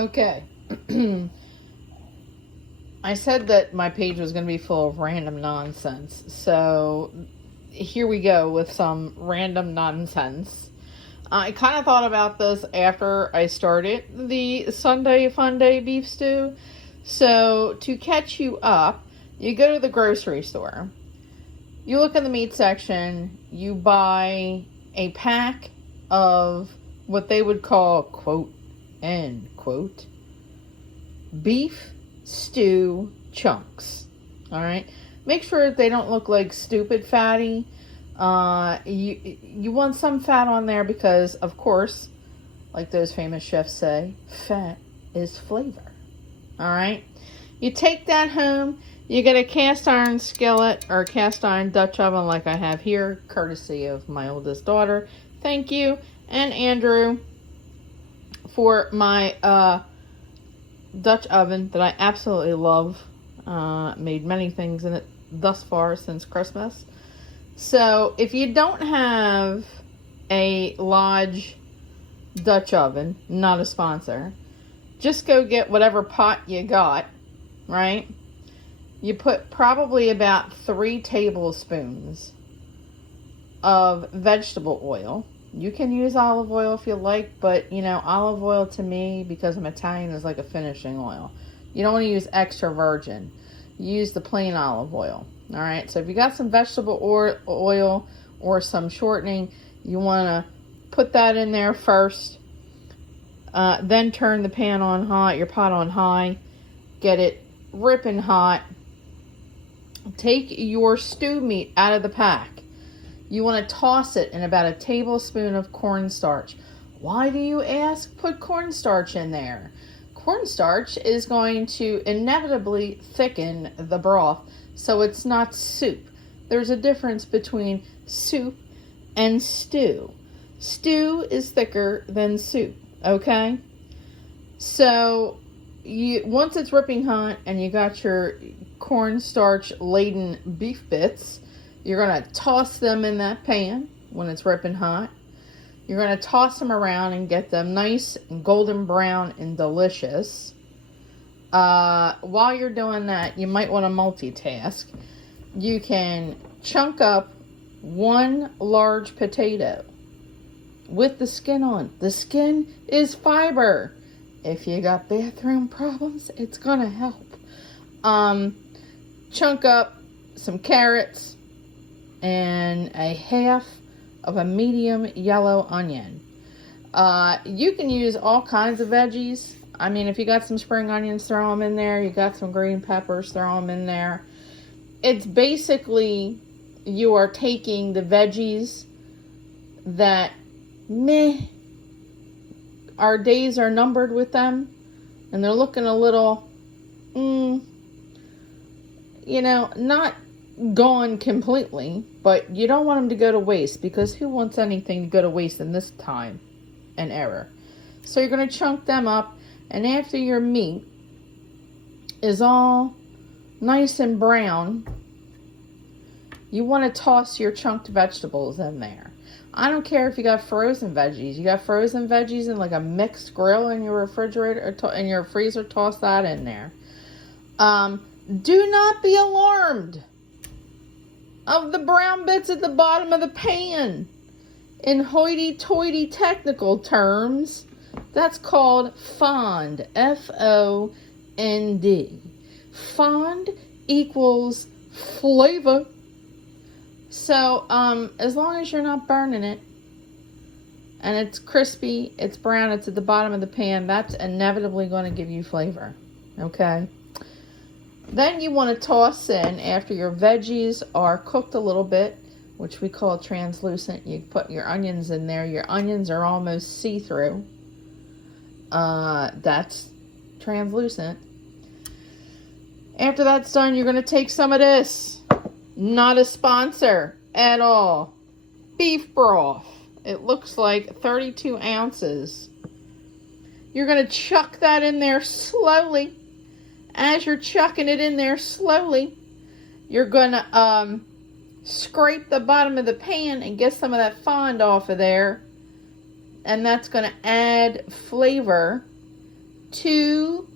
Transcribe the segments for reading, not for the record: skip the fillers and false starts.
Okay. I said that my page was going to be full of random nonsense. So here we go with some random nonsense. I kind of thought about this after I started the Sunday Funday beef stew. So to catch you up, you go to the grocery store. You look in the meat section. You buy a pack of what they would call, quote, end quote, beef stew chunks. All right. Make sure they don't look like stupid fatty. You want some fat on there because, of course, like those famous chefs say, fat is flavor. All right. You take that home. You get a cast iron skillet or a cast iron Dutch oven like I have here, courtesy of my oldest daughter. Thank you. And Andrew for my Dutch oven that I absolutely love. Made many things in it thus far since Christmas. So if you don't have a Lodge Dutch oven, not a sponsor, just go get whatever pot you got, right? You put probably about 3 tablespoons of vegetable oil. You can use olive oil if you like, but, you know, olive oil to me, because I'm Italian, is like a finishing oil. You don't want to use extra virgin. You use the plain olive oil. All right, so if you got some vegetable oil or some shortening, you want to put that in there first. Then turn the pan on hot, your pot on high. Get it ripping hot. Take your stew meat out of the pack. You want to toss it in about a tablespoon of cornstarch. Why do you ask? Put cornstarch in there. Cornstarch is going to inevitably thicken the broth, so it's not soup. There's a difference between soup and stew. Stew is thicker than soup, okay? So once it's ripping hot and you got your cornstarch laden beef bits, you're going to toss them in that pan when it's ripping hot. You're going to toss them around and get them nice and golden brown and delicious. While you're doing that, you might want to multitask. You can chunk up 1 large potato with the skin on. The skin is fiber. If you got bathroom problems, it's going to help. Chunk up some carrots and a half of a medium yellow onion. You can use all kinds of veggies. I mean, if you got some spring onions, throw them in there. You got some green peppers, throw them in there. It's basically you are taking the veggies that, our days are numbered with them, and they're looking a little, not gone completely, but you don't want them to go to waste, because who wants anything to go to waste in this time and era? So you're going to chunk them up, and after your meat is all nice and brown, you want to toss your chunked vegetables in there. I don't care if you got frozen veggies. You got frozen veggies in like a mixed grill in your refrigerator or in your freezer, toss that in there. Do not be alarmed of the brown bits at the bottom of the pan. In hoity-toity technical terms, that's called fond. F-O-N-D. Fond equals flavor. So, as long as you're not burning it, and it's crispy, it's brown, it's at the bottom of the pan, that's inevitably going to give you flavor. Okay? Then you want to toss in, after your veggies are cooked a little bit, which we call translucent, you put your onions in there. Your onions are almost see-through. That's translucent. After that's done, you're going to take some of this. Not a sponsor at all. Beef broth. It looks like 32 ounces. You're going to chuck that in there slowly. As you're chucking it in there slowly, you're going to scrape the bottom of the pan and get some of that fond off of there. And that's going to add flavor to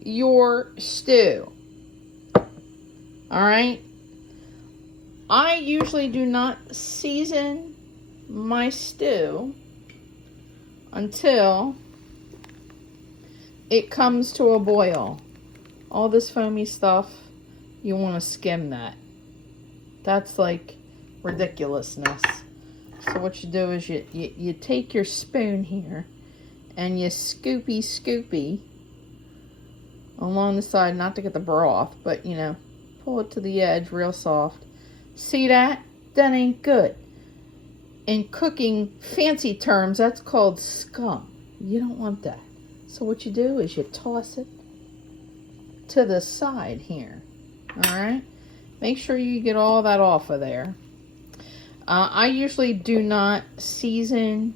your stew. All right. I usually do not season my stew until it comes to a boil. All this foamy stuff, you want to skim that. That's like ridiculousness. So what you do is you take your spoon here and you scoopy along the side, not to get the broth, but you know, pull it to the edge real soft. See that? That ain't good. In cooking fancy terms, that's called scum. You don't want that. So what you do is you toss it to the side here. Alright? Make sure you get all that off of there. I usually do not season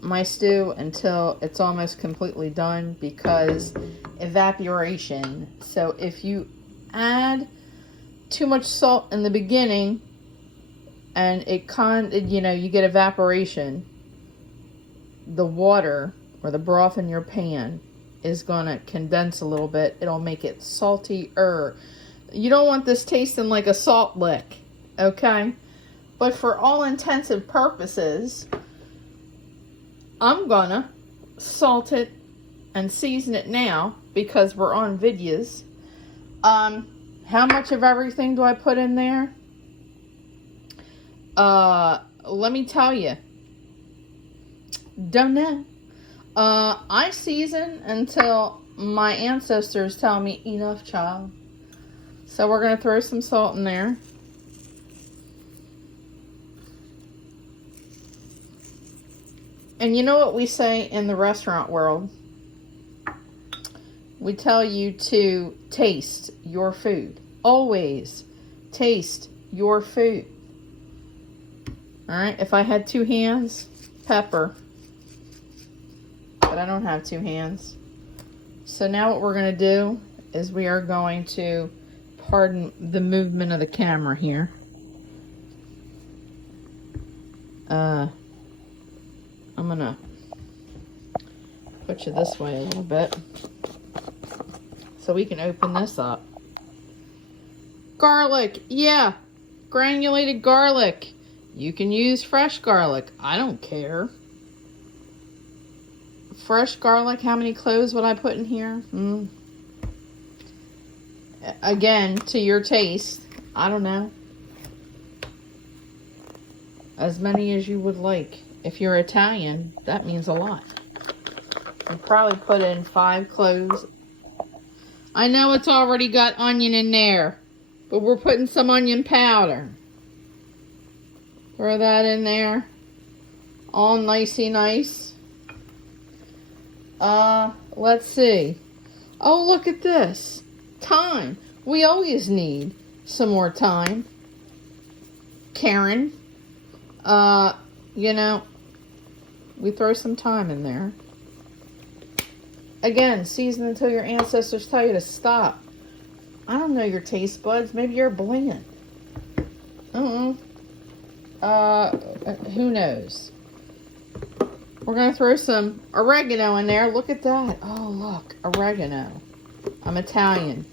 my stew until it's almost completely done, because evaporation. So if you add too much salt in the beginning and you get evaporation, the water or the broth in your pan is going to condense a little bit. It'll make it saltier. You don't want this tasting like a salt lick, okay? But for all intensive purposes, I'm gonna salt it and season it now because we're on videos. How much of everything do I put in there? Let me tell you. Don't know. I season until my ancestors tell me enough, child. So we're gonna throw some salt in there. And you know what we say in the restaurant world? We tell you to taste your food. Always taste your food. Alright, if I had 2 hands, pepper. But I don't have 2 hands. So now what we're going to do is we are going to, pardon the movement of the camera here. I'm going to put you this way a little bit so we can open this up. Garlic, yeah, granulated garlic. You can use fresh garlic. I don't care. Fresh garlic, how many cloves would I put in here? Again, to your taste. I don't know. As many as you would like. If you're Italian, that means a lot. I'd probably put in 5 cloves. I know it's already got onion in there, but we're putting some onion powder. Throw that in there. All nicey nice. Let's see. Oh, look at this. Thyme. We always need some more thyme. Karen. You know, we throw some thyme in there. Again, season until your ancestors tell you to stop. I don't know your taste buds. Maybe you're bland. Who knows? We're going to throw some oregano in there. Look at that. Oh, look. Oregano. I'm Italian.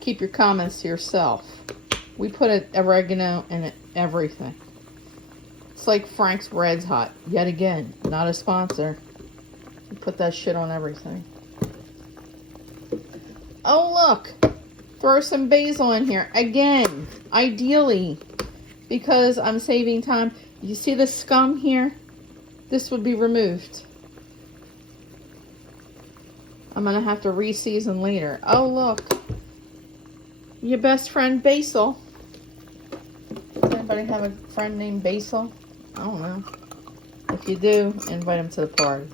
Keep your comments to yourself. We put oregano in everything. It's like Frank's Red's Hot. Yet again, not a sponsor. We put that shit on everything. Oh, look. Throw some basil in here. Again, ideally, because I'm saving time. You see the scum here? This would be removed. I'm going to have to re-season later. Oh, look. Your best friend, Basil. Does anybody have a friend named Basil? I don't know. If you do, invite him to the party.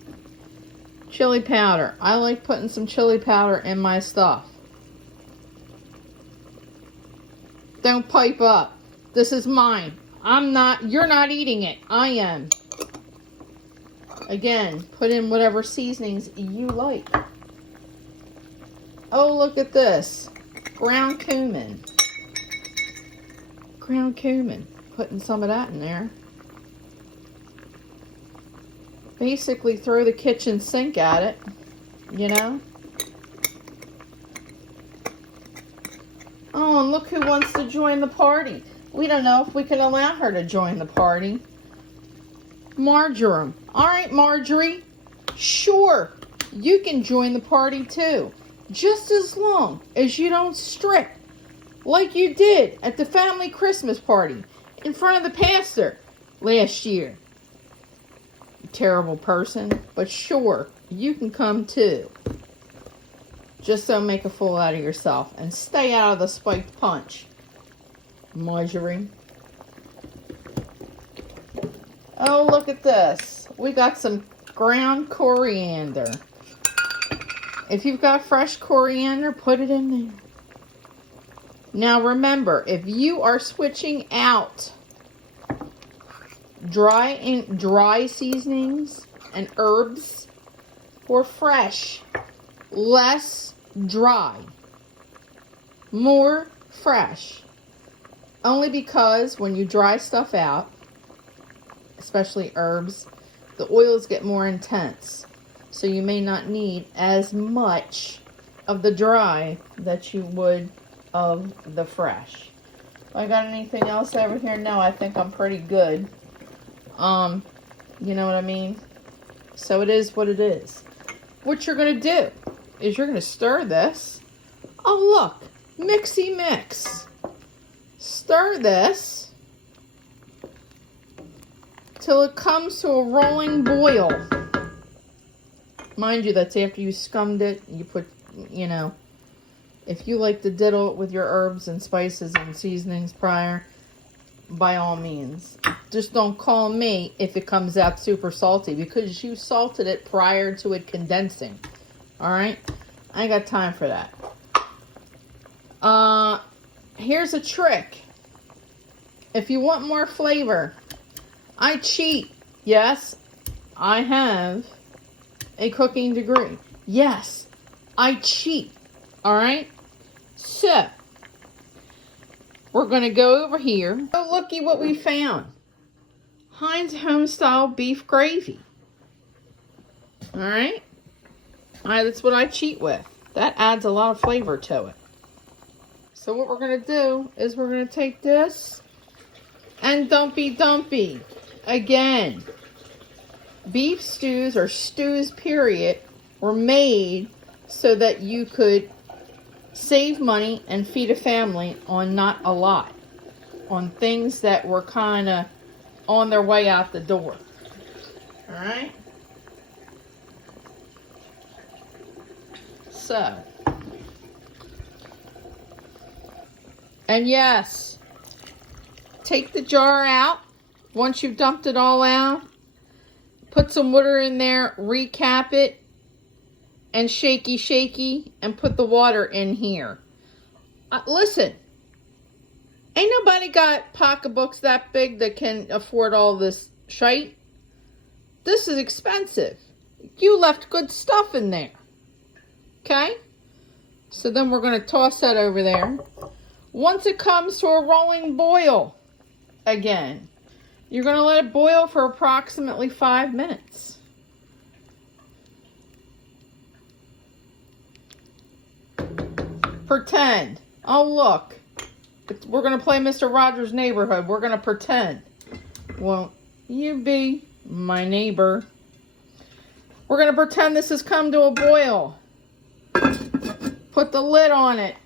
Chili powder. I like putting some chili powder in my stuff. Don't pipe up. This is mine. You're not eating it. I am. Again, put in whatever seasonings you like. Oh, look at this. Ground cumin. Ground cumin. Putting some of that in there. Basically, throw the kitchen sink at it. you know? Oh, and look who wants to join the party. We don't know if we can allow her to join the party. Marjoram. All right, Marjorie. Sure, you can join the party too. Just as long as you don't strip like you did at the family Christmas party in front of the pastor last year. Terrible person, but sure, you can come too. Just don't make a fool out of yourself and stay out of the spiked punch, Marjorie. Oh, look at this. We got some ground coriander. If you've got fresh coriander, put it in there. Now remember, if you are switching out dry seasonings and herbs for fresh, less dry, more fresh. Only because when you dry stuff out, especially herbs, the oils get more intense. So you may not need as much of the dry that you would of the fresh. I got anything else over here? No, I think I'm pretty good. You know what I mean? So it is what it is. What you're going to do is you're going to stir this. Oh, look. Mixy mix. Stir this till it comes to a rolling boil. Mind you, that's after you scummed it. You put, you know, if you like to diddle it with your herbs and spices and seasonings prior, by all means. Just don't call me if it comes out super salty because you salted it prior to it condensing. Alright? I ain't got time for that. Here's a trick. If you want more flavor, I cheat. Yes, I have a cooking degree. Yes, I cheat. Alright? So, we're going to go over here. Oh, looky what we found. Heinz Homestyle beef gravy. Alright? That's what I cheat with. That adds a lot of flavor to it. So what we're going to do is we're going to take this and dumpy. Again, beef stews or stews period were made so that you could save money and feed a family on not a lot. On things that were kind of on their way out the door. Alright? So. And yes, take the jar out. Once you've dumped it all out, put some water in there, recap it, and shaky, and put the water in here. Listen, ain't nobody got pocketbooks that big that can afford all this shite. This is expensive. You left good stuff in there. Okay? So then we're going to toss that over there. Once it comes to a rolling boil, again, you're going to let it boil for approximately 5 minutes. Pretend. Oh, look. We're going to play Mr. Rogers' Neighborhood. We're going to pretend. Won't you be my neighbor? We're going to pretend this has come to a boil. Put the lid on it.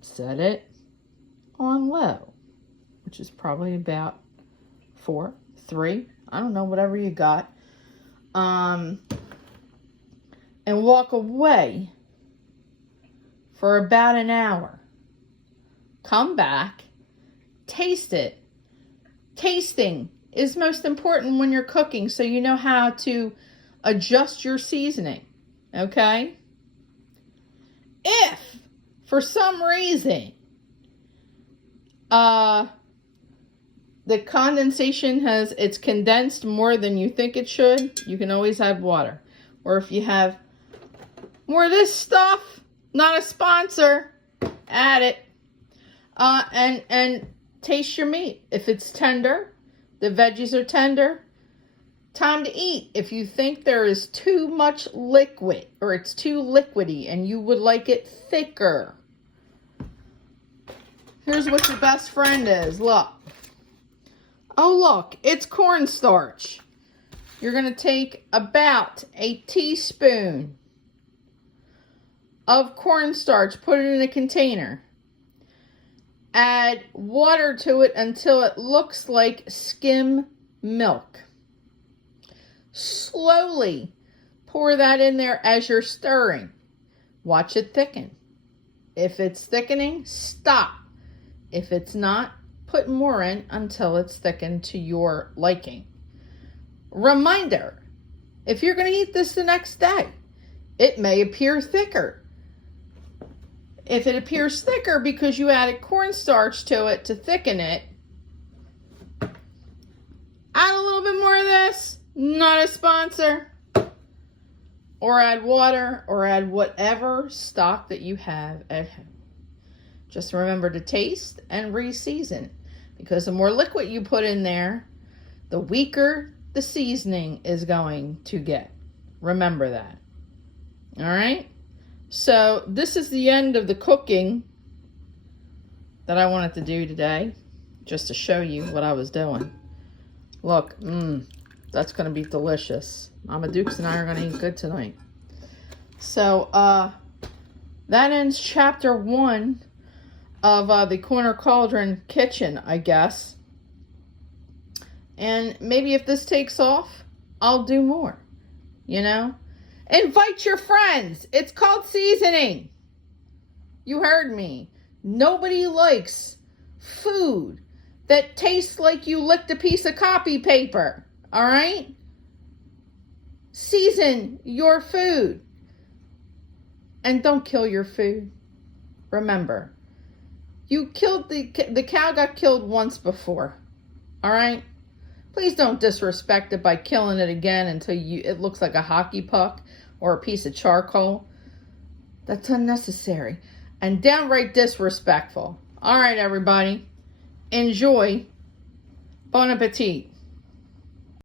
Set it on low, which is probably about 4, 3, I don't know, whatever you got. And walk away for about an hour. Come back, taste it. Tasting is most important when you're cooking, so you know how to adjust your seasoning, okay? If, for some reason, the condensation it's condensed more than you think it should, you can always add water. Or if you have more of this stuff, not a sponsor, add it. And taste your meat. If it's tender, the veggies are tender, time to eat. If you think there is too much liquid or it's too liquidy and you would like it thicker, here's what your best friend is. Look. Oh, look, it's cornstarch. You're going to take about a teaspoon of cornstarch, put it in a container. Add water to it until it looks like skim milk. Slowly pour that in there as you're stirring. Watch it thicken. If it's thickening, stop. If it's not, put more in until it's thickened to your liking. Reminder, if you're going to eat this the next day, it may appear thicker. If it appears thicker because you added cornstarch to it to thicken it, add a little bit more of this. Not a sponsor. Or add water, or add whatever stock that you have at home. Just remember to taste and re-season, because the more liquid you put in there, the weaker the seasoning is going to get. Remember that. All right? So this is the end of the cooking that I wanted to do today, just to show you what I was doing. Look, that's going to be delicious. Mama Dukes and I are going to eat good tonight. So that ends chapter 1 of the Corner Cauldron Kitchen, I guess. And maybe if this takes off, I'll do more, you know? Invite your friends. It's called seasoning. You heard me. Nobody likes food that tastes like you licked a piece of copy paper, all right? Season your food. And don't kill your food. Remember, you killed the cow got killed once before, all right? Please don't disrespect it by killing it again until it looks like a hockey puck or a piece of charcoal. That's unnecessary and downright disrespectful. All right, everybody. Enjoy. Bon appetit.